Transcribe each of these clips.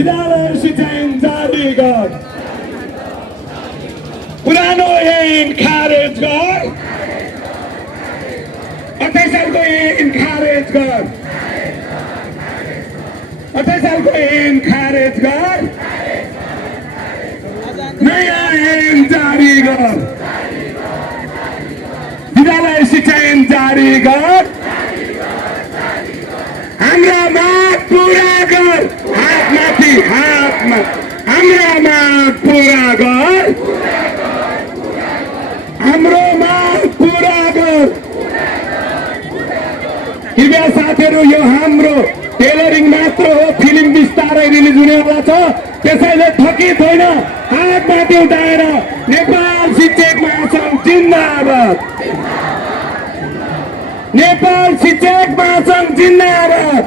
विद्यालय शिक्षा ऐन जारी गर, पुरानो ऐन खारेज गर, 28 सालको ऐन खारेज गर, 28 सालको ऐन खारेज गर, नयाँ ऐन जारी गर, विद्यालय शिक्षा ऐन जारी गर, हाम्रा माग पूरा गर, हात माथि हातमा, हाम्रा माग पूरा गर, हाम्रो माग पूरा गर। कृपया साथीहरू, यो हाम्रो टेलरिङ मात्र हो, फिल्म बिस्तारै रिलिज हुनेवाला छ, त्यसैले थकित होइन, हात माथि उठाएर नेपाल शिक्षक महासङ्घ जिन्दाबाद, नेपाल शिक्षक महासङ्घ जिन्दाबाद।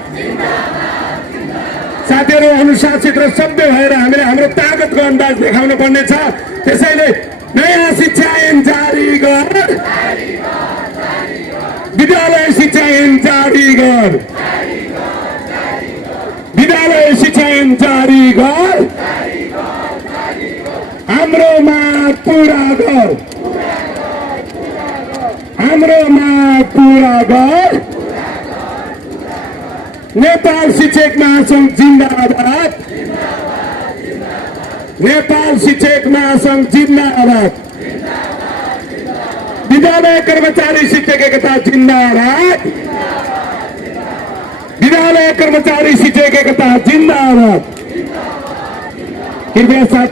साथीहरू, अनुशासित र सभ्य भएर हामीले हाम्रो ताकतको अन्दाज देखाउन पर्ने छ, त्यसैले नयाँ शिक्षा ऐन जारी गर, विद्यालय शिक्षा ऐन जारी गर, विद्यालय शिक्षा ऐन जारी गर, हाम्रो माग पूरा गर, हाम्रो माग पूरा गर। नेपाल शिक्षक महासङ्घ जिन्दाबाद, नेपाल शिक्षक महासङ्घ जिन्दाबाद, विद्यालय कर्मचारी शिक्षक एकता जिन्दाबाद, विद्यालय कर्मचारी शिक्षक एकता जिन्दाबाद। कृपया साथ